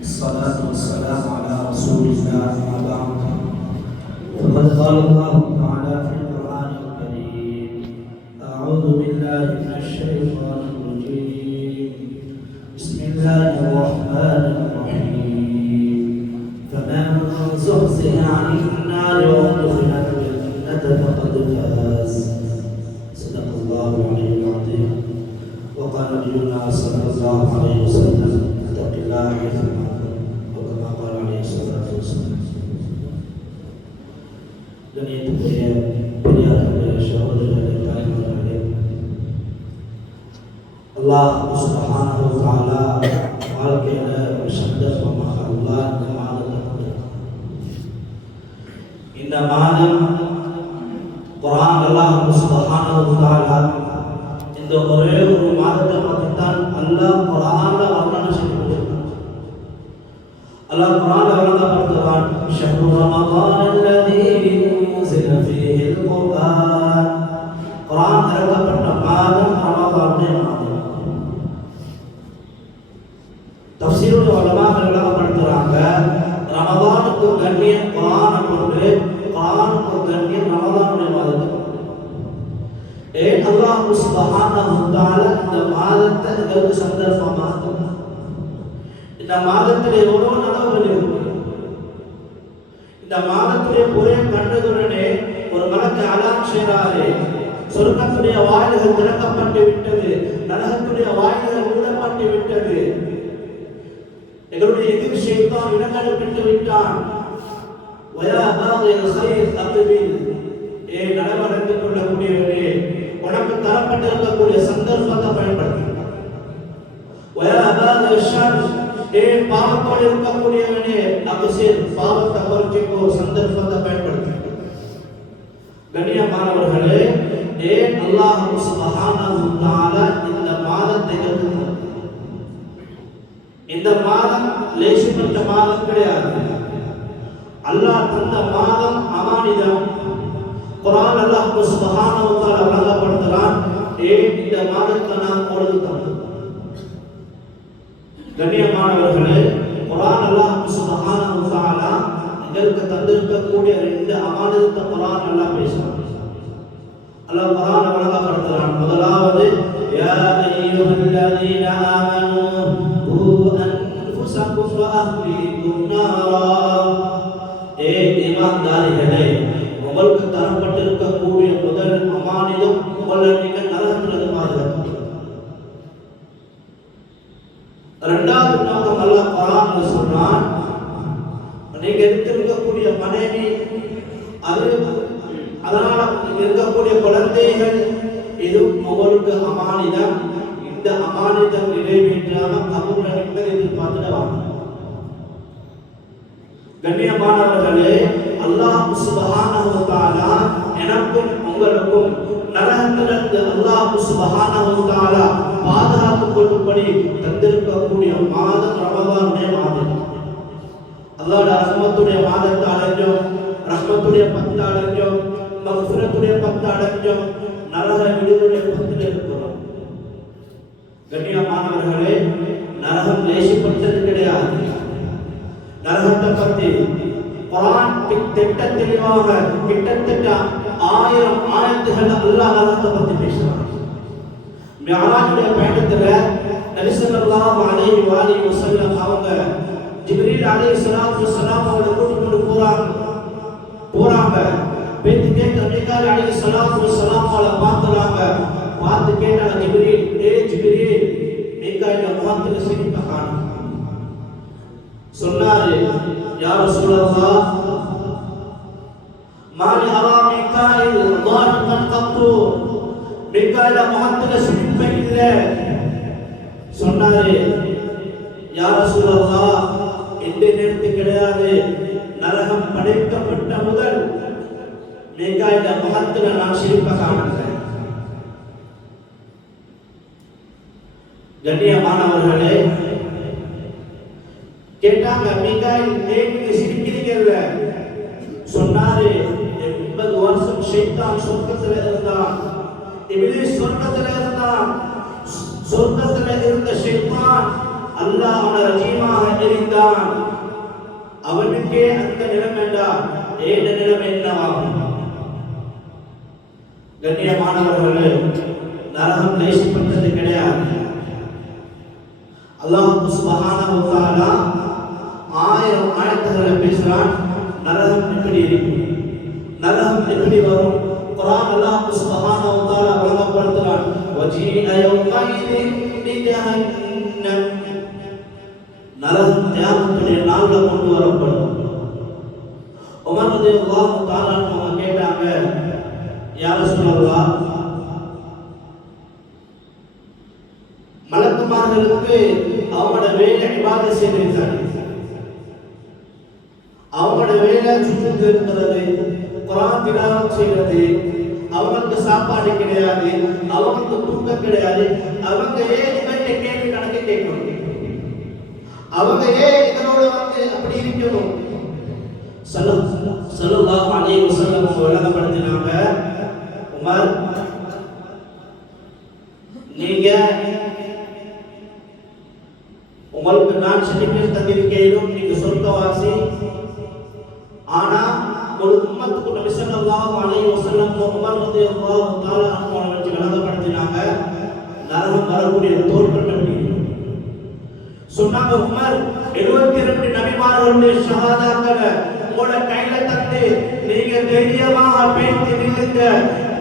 الصلاة والسلام على رسول الله وبعد فقد قال الله تعالى في القرآن الكريم أعوذ بالله من الشيطان الرجيم بسم الله الرحمن الرحيم فمن زحزح عن النار وأدخل الجنة فقد فاز صدق الله العلي العظيم وقال نبينا صلى الله عليه وسلم اتق الله حيثما وكما قال عليه الصلاة والسلام கணியத்துக்குரிய பெரியார்களே சகோதரர்களே தாய்மார்களே அல்லாஹ் சுப்ஹானஹு வ தஆலா வாழ்க்கையில ஒரு சந்தர்ப்பமாக அல்லாஹ் இந்த மாதத்தை கொடுத்திருக்கான். இந்த மாதம் குர்ஆன் அல்லாஹ் சுப்ஹானஹு வ தஆலா இந்த ஒரே ஒரு மாதத்தை பற்றித்தான் அல்லாஹ் குர்ஆன்ல வர்ணனை செய்திருக்கிறான். அல்லாஹ் குர்ஆன்ல வர்ணனைப்படுத்துகிறான் ஷஹ்ரு ரமதான் அல்லதி உன்ஸில ஃபீஹில் குர்ஆன். குர்ஆன் இறக்கப்பட்ட மாதம் ரமதானுடைய மாதம். தஃப்சீருல் உலமாக்கள் விளக்கப்படுத்துறாங்க ரமதானுக்கு கண்ணியம் குர்ஆனை கொண்டு குர்ஆனுக்கு கண்ணியம் ரமதானுடைய மாதத்துக்கு. ஏன் அல்லாஹ் சுப்ஹானஹு வ தஆலா இந்த மாதத்தை எங்களுக்கு சந்தர்ப்பமாக தந்தார். இந்த மாதத்தில் எவ்வளோ நலவுகள் இருக்கு. இந்த மாதத்துடைய புறையை கண்டதுடனே ஒரு மலக்கு அலாம் செய்கிறாரே சொர்க்கத்துடைய வாயில்கள் திறக்கப்பட்டு விட்டது, நரகத்துடைய வாயில்கள் மூடப்பட்டு விட்டது, எங்களுடைய எதிர் ஷைத்தான் இடங்கெடுத்து விட்டான். வயா பாகில் கைர் அக்பில். ஏ நடந்து கொள்ளக்கூடியவரே உனக்கு தரப்பட்டிருக்கக்கூடிய சந்தர்ப்பத்தை பயன்படுத்தி பாவத்தோடு இருக்கக்கூடியவனே அபிஷேக் பாவத்தை குறைச்சிக்கோ சந்தர்ப்பத்தை பயன்படுத்தி. கண்ணியமானவர்களே ஏன் அல்லாஹ் சுப்ஹானஹு வ தஆலா இந்த மாதத்தை கொடுத்தார். இந்த மாதம் லேசிப்பட்ட மாதம் கிடையாது. அல்லாஹ் தந்த மாதம் அமானிதம். குர்ஆன் அல்லாஹ் சுப்ஹானஹு வ தஆலா வழங்கப்படுகிறான். ஏன் இந்த மாதத்தை நாம் பொழுது தந்தோம். கண்ணியமானவர்களே குர்ஆன் அல்லாஹ் சுப்ஹானஹு வ தஆலா எங்களுக்கு தந்திருக்கக்கூடிய ரெண்டு அமானிதத்தை குர்ஆன் அல்லாஹ் பேசுறான். அல்லாஹ் குர்ஆன் வழங்கப்படுகிறான். முதலாவது யா அய்யுஹல்லதீன ஆமனூ கூ அன்ஃபுஸக்கும் வ அஹ்லீக்கும் நாரா. ஏ ஈமான்தாரிகளே உங்களுக்கு தரப்பட்டிருக்கக்கூடிய முதல் அமானிதம் உங்களை நீங்கள் நரகத்திலிருந்து பாதுகாக்க. இரண்டாவது நோக்கம் அல்லாஹ் குர்ஆன்ல சொல்றான் நீங்க எடுத்திருக்கக்கூடிய மனைவி அதனால இருக்கக்கூடிய குழந்தைகள் இது உங்களுக்கு அமானிதம். இந்த அமானிதம் நிறைவேற்றாம கபூர்ல நிம்மதி எதிர்பார்த்துட்டு வாங்க. கண்ணியமானவர்களே அல்லாஹ் சுப்ஹானஹு வ தஆலா எனக்கும் உங்களுக்கும் நரகத்திலிருந்து அல்லாஹ் சுப்ஹானஹு வ தஆலா பாதுகாத்துக் கொள்ளும்படி தந்திருக்கக்கூடிய மாதம் ரமதானுடைய மாதம். அல்லாஹ்வுடைய ரஹ்மத்துடைய மாதத்தை அடைஞ்சோம், ரஹ்மத்துடைய 10 அடைஞ்சோம், மக்ஃபிரத்துடைய 10 அடைஞ்சோம், நரக விடுதலை 10 இருக்கிறோம். கண்ணியமானவர்களே நரகம் லேசிப்பட்டது கிடையாது. நரகத்தை பற்றி குர்ஆன் திட்ட தெளிவாக கிட்டத்தட்ட 1000 ஆயத்துகள் அல்லாஹ் நரகத்தை பற்றி பேசுறான். மிஅராஜுடைய பயணத்துல நபி ஸல்லல்லாஹு அலைஹி வஸல்லம் அவங்க ஜிப்ரீல் அலைஹிஸ்ஸலாத்து வஸலாம் அவங்களை கூட்டிட்டு போறாங்க. பேத்து கேட்ட மீகாயில் அலைஹிஸ்ஸலாத்து வஸலாம் அவங்களை பார்க்கறாங்க. பார்த்து கேட்டாங்க ஜிப்ரீல், ஏ ஜிப்ரீல் மீகாயில் முகத்துல சிரிப்பை காணும். சொன்னாரு யா ரசூலல்லாஹ் மாலி அரா மீகாயில் ضاحكا قط. மீகாயில முகத்துல சிரிப்பை இல்ல. சொன்னாரு யா ரசூலல்லாஹ் இந்த நேரத்து கிடையாது, நரகம் படைக்கப்பட்ட முதல் மீகாயில முகத்துல நான் சிரிப்பை காணுறேன். கண்ணியமானவர்களே கேட்டாங்க மீகாயில் ஏன் நீங்க சிரிக்கிறீங்கல்ல? சொன்னாரு 80 வருஷம் ஷைத்தான் சொர்க்கத்துல இருந்தான், இப்லீஸ் சொர்க்கத்துல இருந்தான். சொர்க்கத்துல இருந்த ஷைத்தான் அல்லாஹ் அவனை ரஜீமாக எரிந்தான். அவனுக்கே அந்த நிலம் என்றால் ஏன நிலம் என்னவாகும்? கண்ணியமானவர்களே, நரகம் லேசிப்பட்டது கிடையாது. அல்லாஹ் சுப்ஹானஹு வ தஆலா 1000 ஆயத்துகளை பேசுறான். நரகம் எப்படி இருக்கும், நரகம் எப்படி வரும்? குர்ஆன் அல்லாஹ் சுப்ஹானஹு வ தஆலா வழங்கப்படுத்துறான். வஜீஅ யௌமைதின் பிஜஹன்னம், நரகம் கியாமத்துடைய நாள்ல கொண்டு வரப்படும். உமர் ரலியல்லாஹு தஆலா அவங்க கேட்டாங்க, யா ரசூலல்லாஹ், மலக்குமார்களுக்கு அவங்களோட வேலை இபாதத் செய்திருக்காங்க, அவங்களோட வேலை சுஜூத் இருக்கிறது, குர்ஆன் திலாவத் செய்யறது, அவங்களுக்கு சாப்பாடு கிடையாது, அவங்களுக்கு தூக்கம் கிடையாது, அவங்க ஏன் இவன்கிட்ட கேள்வி கணக்கு கேட்கணும்? அவங்க ஏன் இதனோட வந்து அப்படி இருக்கணும்? ஸல்லல்லாஹு அலைஹி வஸல்லம் விளங்கப்படுத்தினாங்க, உமர், நீங்க உங்களுக்கு நான் சர்டிபிகேட் தந்திருக்கேன், நீங்க சொர்க்கவாசி. ஆனா ஒரு உம்மத்துக்கு நபி ஸல்லல்லாஹு அலைஹி வஸல்லம் உமர் ரலியல்லாஹு தஆலா அன்ஹு வச்சு விளங்கப்படுத்தினாங்க, நரகம் வரக்கூடிய தோற்றம் எப்படி சொன்னாங்க. உமர் 72 நபிமார்களுடைய ஷஹாதாக்களை உங்களோட கையில தந்து நீங்க தைரியமாக பேசி நில்லுங்க.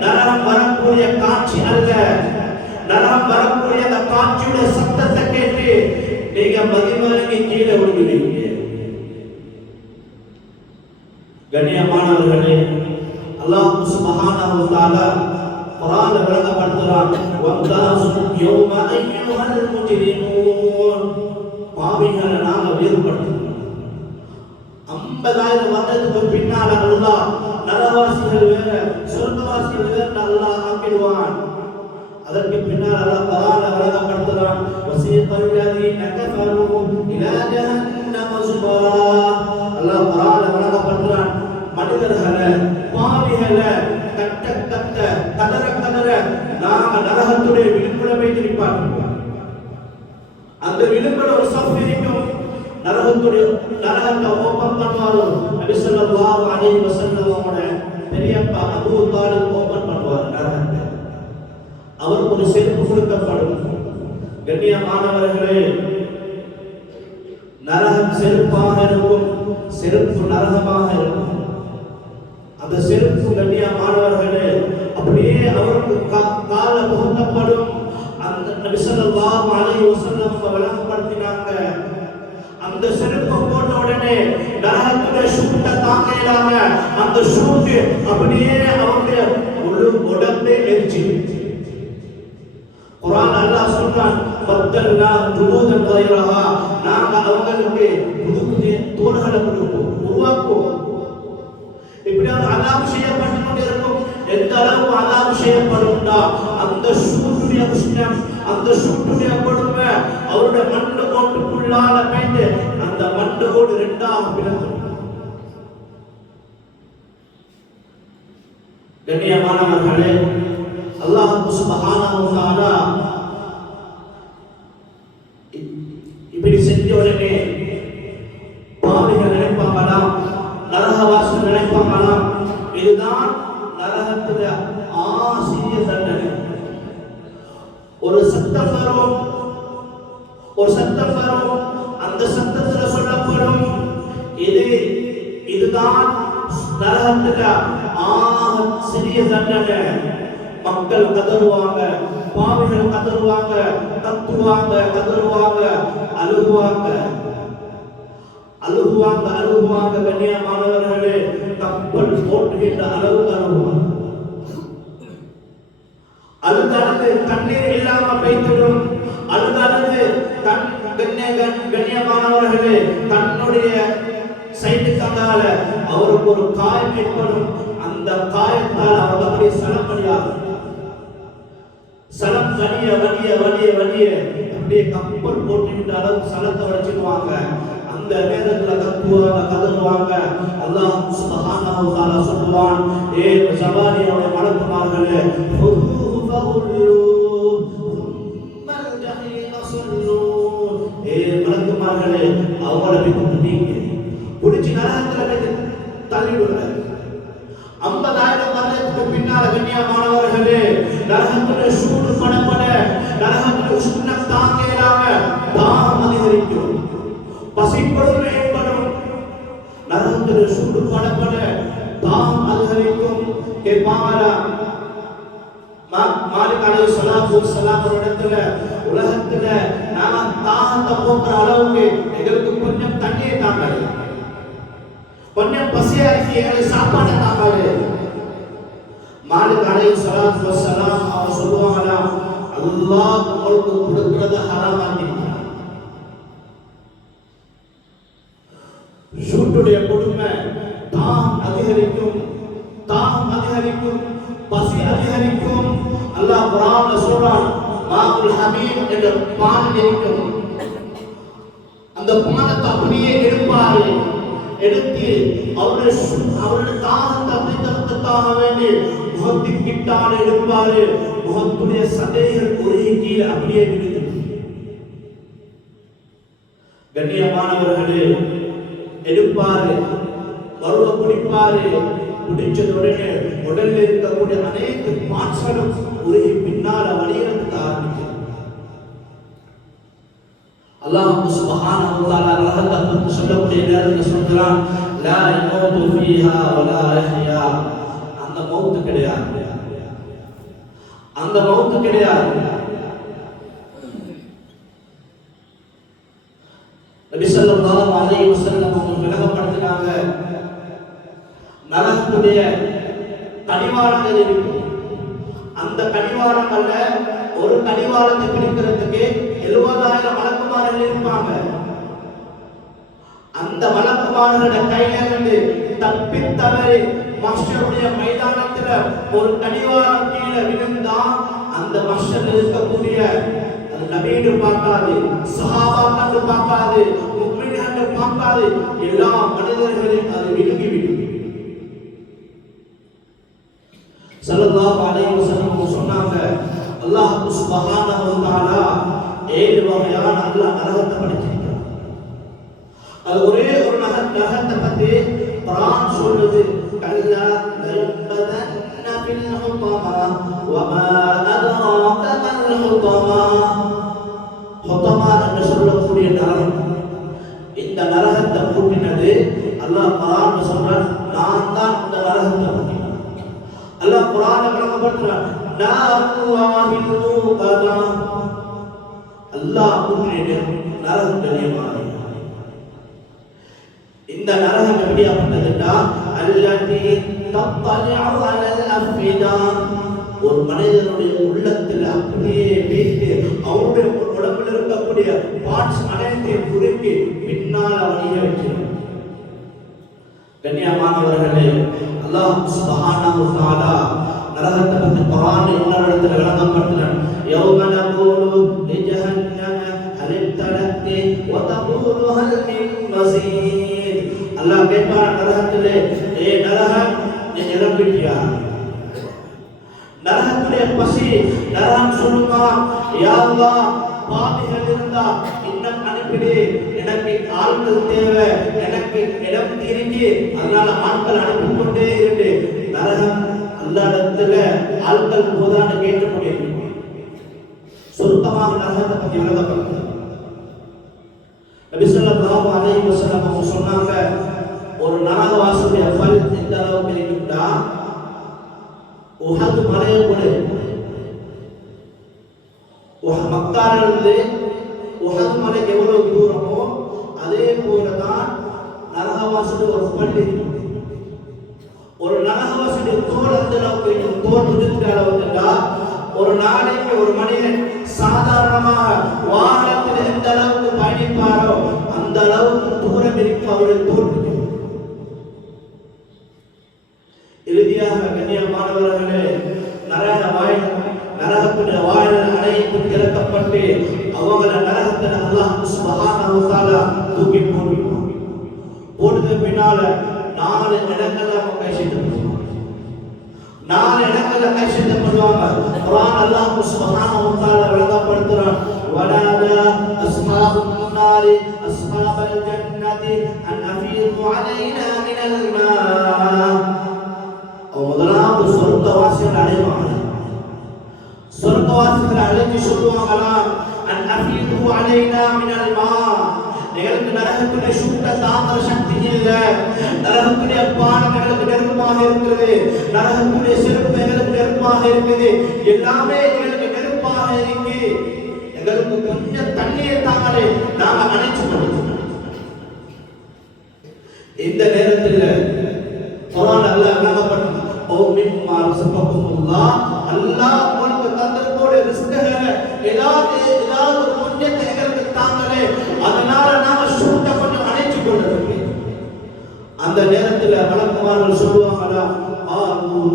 நரகம் வரக்கூடிய காட்சி அல்ல, நரகம் வரக்கூடிய அந்த காட்சியுடைய சத்தத்தை கேட்டு நீங்க மதிமறங்கி கீழே விழுவீங்க. கண்ணியமானவர்களே, அல்லாஹ் சுப்ஹானஹு வ தஆலா குர்ஆன்ல விளங்கப்படுத்துறான், வந்தாசு யௌம அய்யுஹல் முஜ்ரிமூன், பாவிகளை நாங்க வேறுபடுத்துறோம். 50000 வருடத்துக்கு பின்னால் அல்லாஹ் நரகவாசிகள் வேற சொர்க்கவாசிகள் வேற அல்லாஹ் ஆக்கிடுவான். அதற்கு பின்னால் அல்லாஹ் குர்ஆன்ல விளங்கப்படுத்துறான், வஸீகல் லதீன கஃபரு இலா ஜஹன்னம ஸுபரா. அல்லாஹ் குர்ஆன்ல விளங்கப்படுத்துறான், மனிதர்களை பாவிகளை கட்ட கட்ட கதற கதற நாங்க நரகத்துடைய விளிம்புல போய் நிற்பார்கள். அந்த விளிம்புல ஒரு சஃப் இருக்கும், நரகத்தை ஓபன் பண்ணுவார். நபி ஸல்லல்லாஹு அலைஹி வஸல்லம் அவரோட பெரியப்பா அபூ தாலிப் ஓபன் பண்ணுவார் நரகத்தை. அவருக்கு ஒரு செருப்பு கொடுக்கப்படும். கண்ணியமானவர்களே, நரகம் செருப்பாக இருக்கும், செருப்பு நரகமாக இருக்கும். அந்த செருப்பு கண்ணியமானவர்களே அப்படியே அவருக்கு கால புகுத்தப்படும். அந்த நபி ஸல்லல்லாஹு அலைஹி வஸல்லம் விளங்கப்படுத்தினாங்க, அந்த செருப்பை போட்ட உடனே நரகத்துடைய சூட்டை தாங்கலாம அந்த சூட்டு அப்படியே அவங்க உடம்பே எரிச்சு. குர்ஆன் அல்லாஹ் சொல்றான், பத்தல்னா ஜுலூதன் கைரஹா, நாங்க அவங்களுக்கு புது புதிய தோள்களை கொடுப்போம், உருவாக்குவோம். இப்படி ஒரு அதாப் செய்யப்பட்டு கொண்டிருக்கும். எந்த அளவு அதாப் செய்யப்படும்னா அந்த சூட்டுடைய உஷ்ணம், அந்த சூட்டுடைய கொடுமை அவருடைய மண்ணு கோட்டுக்குள்ளால போயிட்டு அந்த மண்ணு கோடு 2ஆக பிளந்து. கண்ணியமானவர்களே, அல்லாஹ் சுப்ஹானஹு வ தஆலா இப்படி செஞ்ச உடனே பாவிகள் நினைப்பாங்களாம், நரகவாசிகள் நினைப்பாங்களாம், இதுதான் நரகத்துல ஆசிரிய தண்டனை. ஒரு சத்தம் வரும், ஒரு சத்தம் வரும், அந்த சத்தத்துல சொல்லப்படும், இதுதான் நரகத்துல சிறிய தண்டனை. மக்கள் கதறுவாங்க, பாவிகள் கதறுவாங்க, கத்துவாங்க, கதறுவாங்க, அழுகுவாங்க, அழுகுவாங்க, அழுகுவாங்க. கண்ணியமானவர்களே, கப்பல் போட்டுகின்ற அளவு அழுகுவாங்க. அழுது தண்ணீர் இல்லாம பெய்திடும், அழுது கண்ணியமானவர்களே, தன்னுடைய சைட்டுக்கால அவருக்கு ஒரு காயம் ஏற்படும். அந்த காயத்தால் அவர் அப்படியே சலம் பண்ணியார், சலம் வலிய வலிய வலிய வலிய அப்படியே கப்பல் போட்டுகின்ற அளவுக்கு சலத்தை வச்சிருவாங்க. அந்த நேரத்துல கத்துவாங்க, கதறுவாங்க. அல்லாஹ் சுப்ஹானஹு வ தஆலா சொல்லுவான், ஏ ஜபாரியோட மலக்குமார்களே, ஃபகுல்லு ثم الجحيم صلوا، ஏ கதறிடுவாங்க. 50,000 வருடத்துக்கு பின்னால கண்ணியமானவர்களே நரகத்துல சூடு படப்பட, நரகத்துல உஷ்ணம் தாங்க இயலாம தாகம் அதிகரிக்கும், பசிப்படும் ஏற்படும். நரகத்துல சூடு படப்பட தாகம் அதிகரிக்கும். கேட்பாங்களா மாலிக் அலைஹிஸ்ஸலாத்து வஸ்ஸலாம் இடத்துல, உலகத்துல நாம தாகத்தை போக்குற அளவுக்கு எங்களுக்கு கொஞ்சம் தண்ணியை தாங்காது, கொஞ்சம் பசியா இருக்கு, சாப்பாடு தாங்காது. மாலிக் அலைஹிஸ்ஸலாத்து வஸ்ஸலாம் அவர் சொல்லுவாங்களா, அல்லாஹ் உங்களுக்கு கொடுக்கிறது ஹராம் ஆக்கிட்டான். சூட்டுடைய கொடுமை, தாகம் அதிகரிக்கும், தாகம் அதிகரிக்கும், பசி அதிகரிக்கும். அல்லாஹ் குர்ஆன்ல சொல்றான், மாஉல் ஹமீம் என்ற பானம் இருக்கும். அந்த பானத்தை அப்படியே எடுப்பாரு, எடுத்து அவருடைய தாகத்தை அப்படித்தவத்துக்காக வேண்டி முகத்தின் கிட்டால் எடுப்பாரு. முகத்துடைய சதைகள் ஒரே கீழே அப்படியே விடுது. கண்ணியமானவர்களே எடுப்பாரு, மருவ குடிப்பாரு. குடிச்சது உடனே உடல்ல இருக்கக்கூடிய அனைத்து பார்ட்ஸ்களும் ஒரே பின்னால வலியறதுக்கு ஆரம்பிக்கும். அல்லாஹ் சுப்ஹானஹு வ தஆலா நரகத்தை பற்றி சொல்லக்கூடிய நேரத்தில் சொல்கிறான், லா யமூது ஃபீஹா வலா யஹ்யா. அந்த மௌத் கிடையாது, அந்த மௌத் கிடையாது. நபி ஸல்லல்லாஹு அலைஹி வஸல்லம் அவங்க விளங்கப்படுத்தினாங்க, நரகத்துடைய கடிவாளங்கள் இருக்கும். அந்த கடிவாளங்கள்ல ஒரு கடிவாளத்தை பிடிக்கிறதுக்கு 70,000 மலக்குமார்கள் இருப்பாங்க. அந்த மலக்குமார்களுடைய கையில இருந்து தப்பி தவறி மஹ்ஷருடைய மைதானத்துல ஒரு கடிவாளம் கீழே விழுந்தா அந்த மஹ்ஷர் இருக்கக்கூடிய நபீடு பார்க்காது, சஹாபாக்கள் பார்க்காது, முஃமின்கள் பார்க்காது, எல்லா மனிதர்களையும் அது விழுங்கிவிடும். ஸல்லல்லாஹு அலைஹி வஸல்லம் சொன்னாங்க, அல்லாஹ் சுப்ஹானஹு வ தஆலா 7 வகையான அல்லாஹ் நரகத்தை படைச்சிருக்கிறான். அது ஒரே ஒரு நரகத்தை பத்தி குர்ஆன் சொல்லுது, கல்லா லயம்பதன்ன ஃபில் ஹுதமா வமா அத்ராக மல் ஹுதமா. ஹுதமா என்று சொல்லக்கூடிய நரகம், இந்த நரகத்தை கூட்டினது அல்லாஹ் குர்ஆன்ல சொல்றான், நான் தான் இந்த நரகத்தை கூட்டினேன். அல்லாஹ் குர்ஆன்ல விளங்கப்படுத்துறான், நாருல்லாஹில் மூகதா. அல்லாஹ் கூட்டின நரகம் கண்ணியமானது. இந்த நரகம் எப்படியாப்பட்டதுன்னா, அல்லதி தத்தலிஉ அலல் அஃபிதா. ஒரு மனிதனுடைய உள்ளத்தில் அப்படியே வைத்து அவருடைய உடம்பில் இருக்கக்கூடிய பார்ட்ஸ் அனைத்தையும் குறுக்கி பின்னால் வழிய வைக்கிறார். கண்ணியமானவர்களே, அல்லாஹ் சுப்ஹானஹு வ தஆலா நரகத்தை பற்றி குர்ஆன் இன்னொரு இடத்துல விளங்கப்படுத்துறான், யௌம நகூலு லிஜஹன்னம ஹல் இம்தலத்தி வ தகூலு ஹல் மின் மஸீத். அல்லாஹ் கேட்பான் நரகத்திலே, ஏ நரகம் நீ நிரம்பிட்டியா? நரகத்திலே பசி. நரகம் சொல்லுமா, யா அல்லாஹ் பாவிகள் இருந்தா இன்னும் அனுப்பிடு, எனக்கு ஆட்கள் தேவை, எனக்கு இடம் இருக்கு, அதனால ஆட்கள் அனுப்பிக்கொண்டே இருக்கு. நரகம் அல்லாஹ்விடத்துல ஆட்கள் போதான்னு கேட்கக்கூடிய சுருக்கமாக நரகத்தை பத்தி விளங்கப்படுது. நபி ஸல்லல்லாஹு அலைஹி வஸல்லம் அவங்க சொன்னாங்க, ஒரு நரகவாசியுடைய பல் எந்த அளவுக்கு இருக்குன்னா உஹது மலையை போல இருக்கும். மக்காவிலிருந்து உஹது மலைக்கு எவ்வளவு தூரமோ அதே போலதான் நரகவாசியுடைய ஒரு பல் இருக்கும். ஒரு நரகவாசியுடைய தோல் அந்த அளவுக்கு இருக்கும். தோல் இருக்கிற அளவுக்கு ஒரு நாளைக்கு ஒரு மனிதன் சாதாரணமாக வாகனத்தில் எந்த அளவுக்கு பயணிப்பாரோ அந்த அளவுக்கு தூரம் இருக்கும் அவருடைய தோல். இறுதியாக கண்ணியமானவர்களே, நரகத்துடைய வாயில் அனைத்தும் திறக்கப்பட்டு அவங்கள நரகத்தை அல்லாஹ் சுப்ஹானஹு வ தஆலா தூக்கி போடுவான். போடுறது பின்னால 4 இடங்கள்ல கை செய்யப்படுவாங்க. 4 இடங்கள்ல கை செய்யப்படுவாங்க. குர்ஆன் அல்லாஹ் சுப்ஹானஹு வ தஆலா விளங்கப்படுத்துறான், வலாதா அஸ்ஹாபுன் நாரி அஸ்ஹாபல் ஜன்னதி அன் அஃபீது அலைனா மினல் மா. சொர்க்கவாசிகளை அழைத்து சொல்லுவாங்களாம், அன் அஃபீது அலைனா மினல் மா, எங்களுக்கு நரகத்துடைய சூட்டை தாங்குற சக்தி இல்லை, நரகத்துடைய பானம் எங்களுக்கு நெருப்பாக இருக்கிறது, நரகத்துடைய செருப்பு எங்களுக்கு நெருப்பாக இருக்குது, எல்லாமே எங்களுக்கு நெருப்பாக இருக்கு, எங்களுக்கு கொஞ்சம் தண்ணீர் தாங்களே, நாங்க அணைச்சு கொள்ளுவோம். இந்த நேரத்தில் குர்ஆன் அல்லாஹ் நம்பப்பட்டது, ஓ மிம்மா ரஸககுமுல்லாஹ், அல்லாஹ் உங்களுக்கு தந்திரத்தோட ரிஸ்களை ஏதாவது புண்ணியத்தை எங்களுக்கு தாங்களே, அதனால நாம சூட்டை கொஞ்சம் அணைச்சு கொள்ளுவோம். அந்த நேரத்தில் மலக்குமார்கள் சொல்லுவாங்களா,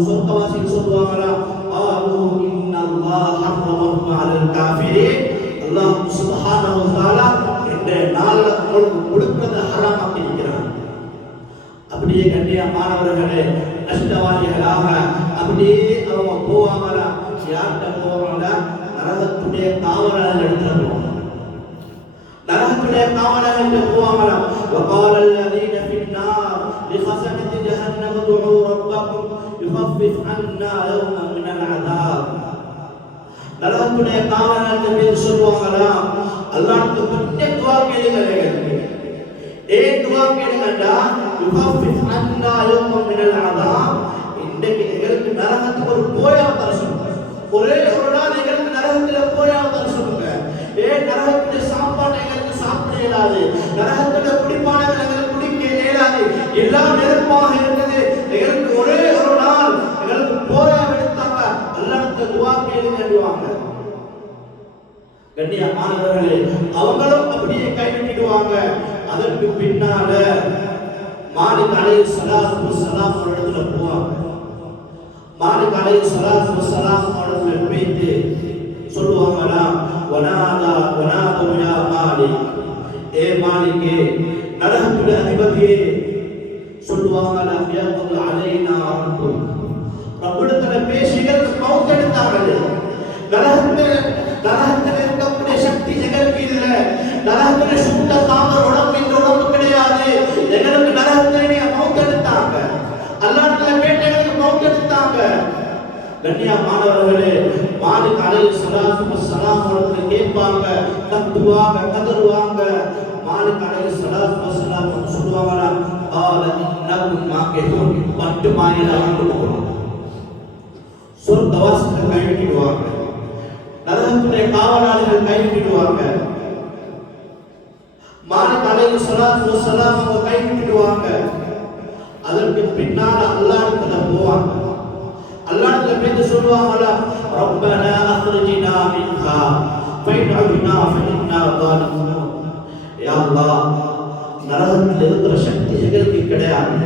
சொர்க்கவாசிகள் சொல்லுவாங்களா, இன்னல்லாஹ் ஹர்ரமஹு அலல் காஃபிரீன், அல்லாஹ் சுப்ஹானஹு வ தஆலா இந்த நாள்ல உங்களுக்கு கொடுக்கிறத ஹராம் ஆக்கியிருக்கிறான். அப்படியே கண்ணியமானவர்களே, நஷ்டவாதிகளாக அப்படியே அவங்க போவாங்களா, யார்கிட்ட போவாங்களா, நரகத்துடைய காவலர்கள் இடத்துல போவாங்க, நரகத்துடைய காவலர்கள் போவாங்களா. وقال الذين في النار لخزنة جهنم ادعوا ربكم يخفف عنا يوما من العذاب. நரகத்துடைய காவலர்கள் பேர் சொல்லுவாங்களா, அல்லாஹ்வுக்கு கொஞ்சம் துஆ கேளுங்க. ஏன் துஆ கேளுங்கடா, يخفف عنا يوما من العذاب, இன்னைக்கு எங்களுக்கு நரகத்துக்கு ஒரு போயா தர சொல்லுங்க, ஒரே ஒரு நாள் எங்களுக்கு நரகத்துல போயா தர சொல்லுங்க. ஏன் நரகத்துடைய சாப்பாடு எங்களுக்கு சாப்பிட இயலாது, நரகத்துடைய குடிப்பானங்கள் எங்களுக்கு குடிக்க இயலாது, எல்லாம் நெருப்பாக இருக்குது, எங்களுக்கு ஒரே ஒரு நாள் எங்களுக்கு போயா எடுத்தாங்க, அல்லாஹ்வுக்கு துஆ கேளுங்கன்னுவாங்க. கண்ணியமானவர்களே, அவங்களும் அப்படியே கைவிட்டுடுவாங்க. அதற்கு பின்னால மாலிக் அலைஹிஸ்ஸலாத்து வஸ்ஸலாம் ஒரு இடத்துல போவாங்க. மாலிக் அலைஹிஸ்ஸலாத்து வஸ்ஸலாம் அவர்களை போயிட்டு சொல்லுவாங்களா, வனாது யா மாலிக், ஏ மாலிகே, நரகத்துடைய அதிபதியே, சொல்லுவாங்களா, யகுல் அலைனா ரப்பு, ரப்பிடத்துல பேசிகள் மௌத் எடுத்தாங்களே, நரகத்தில் இருக்கக்கூடிய சக்தி எங்களுக்கு இல்லை, நரகத்தில் சுத்த தாமர உடம்பு இந்த உடம்பு கிடையாது, எங்களுக்கு நரகத்தில் மௌத் எடுத்தாங்க, அல்லாஹ்வுல கேட்டு எங்களுக்கு மௌத் எடுத்தாங்க. கண்ணியமானவர்களே, மாலிக் அலைஹிஸ்ஸலாத்து வஸ்ஸலாம் அவர்கள் கேட்பாங்க, கத்துவாங்க, கதறுவாங்க. மாலிக் அலைஹிஸ்ஸலாத்து வஸ்ஸலாம் சொல்லுவாங்களா, قال انكم ماكثون, பட்டு மாயில வந்து போறோம். சொர்க்கவாசிகள் கைவிட்டுடுவாங்க, நரகத்துடைய காவலாளர்கள் கைவிட்டுடுவாங்க. மாலிக் அலைஹிஸ்ஸலாத்து வஸ்ஸலாம் அவங்க கைவிட்டுடுவாங்க. அதற்கு பின்னால் அல்லாஹ்விடத்துல போவாங்க. அல்லாஹ்விடத்துல போய் சொல்லுவாங்களா, ரப்பனா அக்ரிஜ்னா மின்ஹா ஃபைன்அபினா ஃபஇன்னா ஸாலிமூன், யா அல்லாஹ், நரகத்தில் இருக்கிற சக்தி எங்களுக்கு கிடையாது,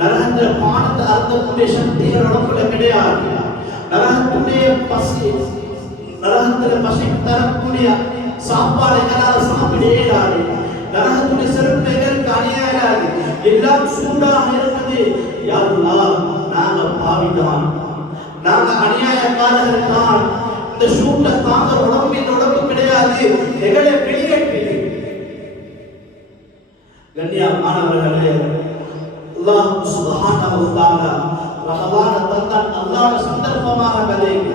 நரகத்தில் பானத்தை அருந்தக்கூடிய சக்தி உடம்புல கிடையாது, நரகத்துடைய நரகத்தில் பசி தரக்கூடிய சாப்பாடு எங்களால் சாப்பிட இயலாது, நரகத்துடைய செருப்பு எங்களுக்கு அணிய இயலாது, எல்லாம் சூடாக இருக்குது. யா அல்லாஹ், நாங்க பாவிதான், நாங்க அநியாயக்காரர்கள் தான், இந்த சூட்டை தாங்க உடம்பின் உடம்பு கிடையாது, எங்களை வெளியேற்று. கண்ணியமானவர்களே, அல்லாஹ் சுப்ஹானஹு வ தஆலா ரமலான தந்தான் அல்லாஹ்வுடைய சந்தர்ப்பமாக கதைங்க.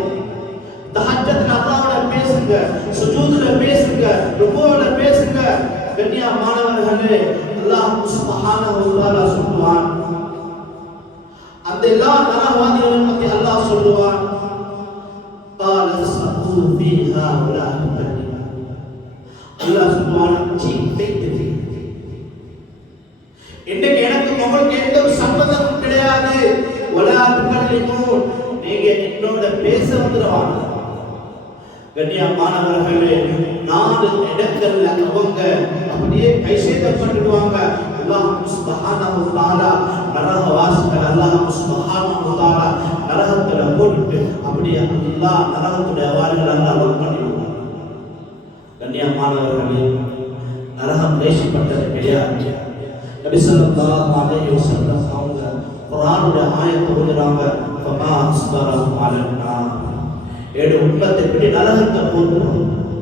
தஹஜ்ஜத்ல அல்லாஹ்வோட பேசுங்க, சுஜூதுல பேசுங்க, ருகூல பேசுங்க. கண்ணியமானவர்களே, அல்லாஹ் சுப்ஹானஹு வ தஆலா சொல்லுவான், அந்த எல்லா நரகவாதிகளை பத்தி அல்லாஹ் சொல்லுவான், قال اسقوا فيها ولا تكلمون, அல்லாஹ் சொல்லுவான், இன்னைக்கு எனக்கு உங்களுக்கு எந்த ஒரு சம்பந்தமும் கிடையாது, ولا تكلمون, நீங்க என்னோட பேச வந்துருவாங்க. கண்ணியமானவர்களே, 4 இடங்கள்ல அவங்க அப்படியே கை செய்யப்பட்டுடுவாங்க. அல்லாஹ் சுப்ஹானஹு வ தஆலா நரகவாசிகள் அல்லாஹ் சுப்ஹானஹு வ தஆலா நரகத்துல போட்டு அப்படியே அல்லாஹ் நரகத்துடைய வாள்களை அல்லாஹ் பண்ணிடுவாங்க. கண்ணியமானவர்களே, நரகம் லேசிப்பட்டது கிடையாது. நபி ஸல்லல்லாஹு அலைஹி வஸல்லம் அவங்க குர்ஆனுடைய ஆயத்தை ஓதுறாங்க, ஃபமா அஸ்பரஹும் அலன் நார், ஏழு உம்மத்தை எப்படி நரகத்தை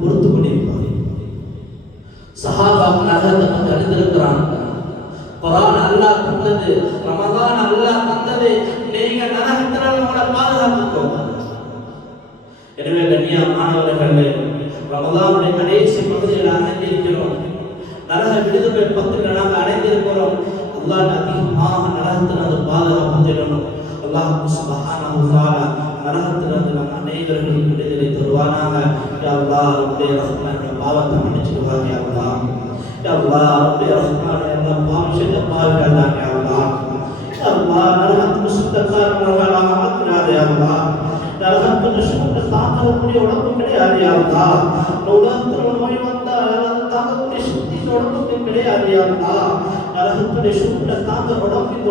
பொறுத்து கொண்டிருப்பாங்க. சஹாபா நரகத்தை பற்றி அறிந்திருக்கிறாங்க. குர்ஆன் அல்லாஹ் தந்தது, ரமலான் அல்லாஹ் தந்தது, நீங்க நரகத்தினால் உங்களை பாதுகாத்துக்கோங்க. எனவே கண்ணியமானவர்களே, ரமலானுடைய கடைசி பகுதியில் அடைந்திருக்கிறோம். நரக விடுதலை பகுதியில் நாங்கள் அடைந்திருக்கிறோம். அல்லாஹ் அதிகமாக நரகத்திலிருந்து பாதுகாப்பு தேடணும். அல்லாஹ் சுப்ஹானஹு வ தஆலா நரகத்திலிருந்து நம் அனைவருக்கும் விடுதலை தருவானாக. யா அல்லாஹ், ரப்பே ரஹ்மான், பாவத்தை மன்னிச்சிடுவாங்க. யா அல்லாஹ், யா அல்லாஹ், ரப்பே ரஹ்மான், எல்லாம் பாவம் செஞ்ச பாவிகள் தான். யா அல்லாஹ், யா அல்லாஹ், நரகத்துக்கு சுத்தக்காரர்களாக ஆக்கினாரே. யா அல்லாஹ், நரகத்துக்கு சுத்த தாக்கக்கூடிய உடம்பு கிடையாது. யா அல்லாஹ், உலகத்தில் நோய் வந்தால் அதை தாக்கக்கூடிய சக்தி உடம்புக்கு கிடையாது. யா அல்லாஹ், நரகத்துடைய சுத்த தாக்க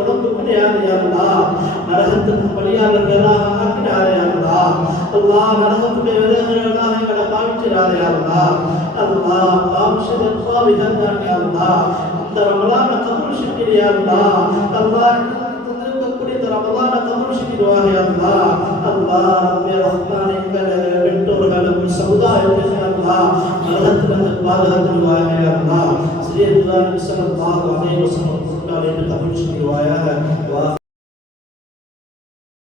உடம்பு கிடையாது. யா அல்லாஹ், நரகத்துக்கு பலியாளர்களாக ஆக்கினாரே. யா அல்லாஹ், அல்லாஹ், நரகத்துடைய விரோதிகளாக எங்களை பாவிக்கிறாரே. யா அல்லாஹ், அல்லாஹ், பாவிச்சது பாவிதான். யா அல்லாஹ், இந்த ரமலானை கபூல் செய்கிறீ. யா அல்லாஹ், அல்லாஹ், தந்திருக்கக்கூடிய இந்த ரமலானை கபூல் செய்வாக. யா அல்லாஹ், அல்லாஹ், ரப்பே ரஹ்மான், எங்கள் பெற்றோர்களும் சமுதாயத்திற்கு அல்லாஹ் நரகத்திலிருந்து பாதுகாத்துவாயாக. யா அல்லாஹ், ஸல்லல்லாஹு அலைஹி வஸல்லம் கபூல் செய்வாயாக.